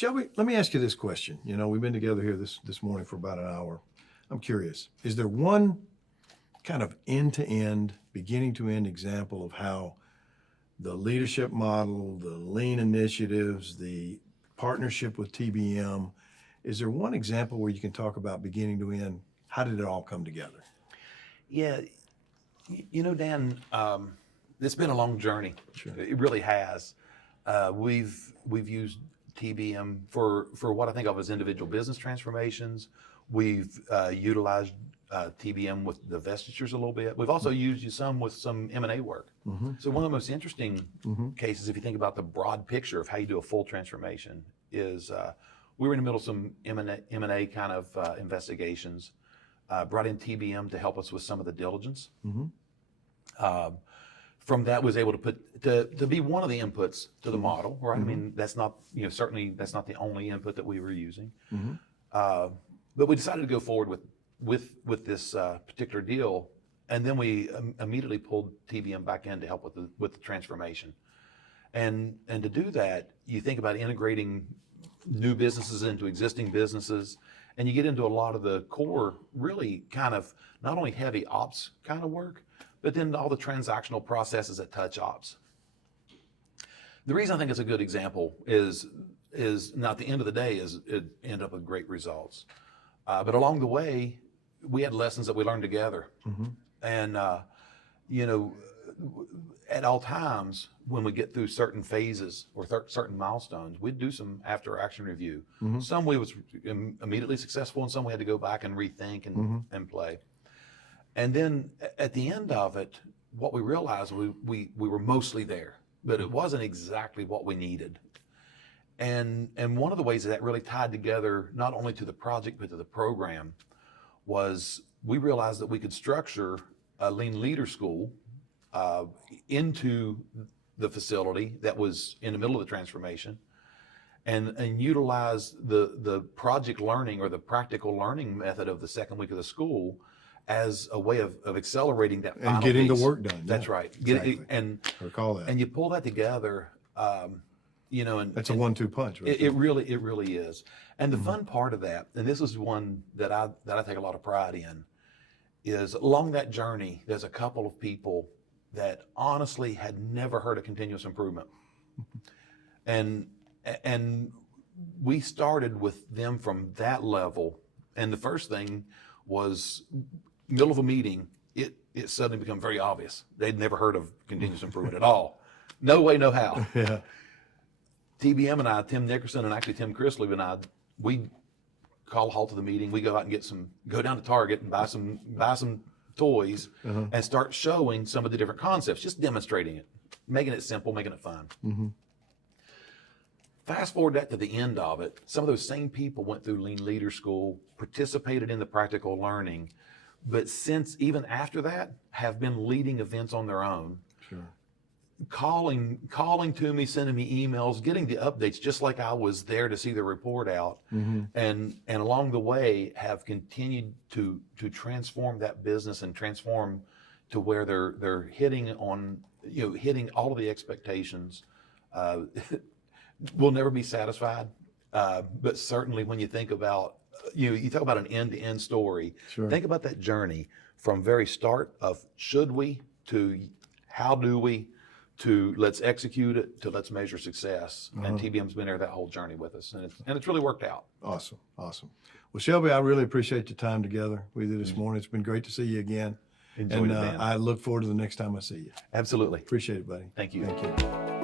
Shelby, let me ask you this question. You know, we've been together here this morning for about an hour. I'm curious, is there one kind of end-to-end, beginning-to-end example of how the leadership model, the lean initiatives, the partnership with TBM, is there one example where you can talk about beginning to end, how did it all come together? Yeah, you know, Dan, it's been a long journey. Sure. It really has. We've used TBM for what I think of as individual business transformations. We've utilized TBM with divestitures a little bit. We've also used you some with some M&A work. Mm-hmm. So one of the most interesting cases, if you think about the broad picture of how you do a full transformation, is we were in the middle of some M&A kind of investigations. Brought in TBM to help us with some of the diligence. Mm-hmm. From that, was able to put to be one of the inputs to the model, right? I mean, that's not, you know, certainly that's not the only input that we were using. But we decided to go forward with this particular deal, and then we immediately pulled TBM back in to help with the transformation. And to do that, you think about integrating new businesses into existing businesses, and you get into a lot of the core, really kind of not only heavy ops kind of work, but then all the transactional processes that touch ops. The reason I think it's a good example is now at the end of the day is it ended up with great results. But along the way, we had lessons that we learned together. And, you know, at all times, when we get through certain phases or certain milestones, we'd do some after action review. Some we was immediately successful, and some we had to go back and rethink and play. And then at the end of it, what we realized, we were mostly there, but it wasn't exactly what we needed. And one of the ways that really tied together, not only to the project, but to the program, was we realized that we could structure a lean leader school into the facility that was in the middle of the transformation, and utilize the project learning or the practical learning method of the second week of the school as a way of accelerating that final And getting piece. the work done. That's yeah, right. Exactly. And recall that. and you pull that together, you know, and That's a 1-2 punch. Right it really is. And the fun part of that, and this is one that I take a lot of pride in, is along that journey, there's a couple of people that honestly had never heard of continuous improvement. And we started with them from that level. And the first thing was, middle of a meeting, it suddenly became very obvious. They'd never heard of continuous improvement at all. No way, no how. Yeah. TBM and I, Tim Nickerson and actually Tim Chrisley and I, we call a halt to the meeting. We go out and go down to Target and buy some toys and start showing some of the different concepts, just demonstrating it, making it simple, making it fun. Fast forward that to the end of it, some of those same people went through Lean Leader School, participated in the practical learning, but since even after that have been leading events on their own. Sure. Calling to me, sending me emails, getting the updates just like I was there to see the report out, and along the way have continued to transform that business and transform to where they're hitting all of the expectations. We'll never be satisfied, but certainly when you think about you talk about an end-to-end story. Sure. Think about that journey from very start of should we to how do we, to let's execute it, to let's measure success. And TBM's been there that whole journey with us, and it's really worked out. Awesome. Well, Shelby, I really appreciate your time together with you this morning. It's been great to see you again. Enjoyed it, Dan. I look forward to the next time I see you. Absolutely. Appreciate it, buddy. Thank you. Thank you.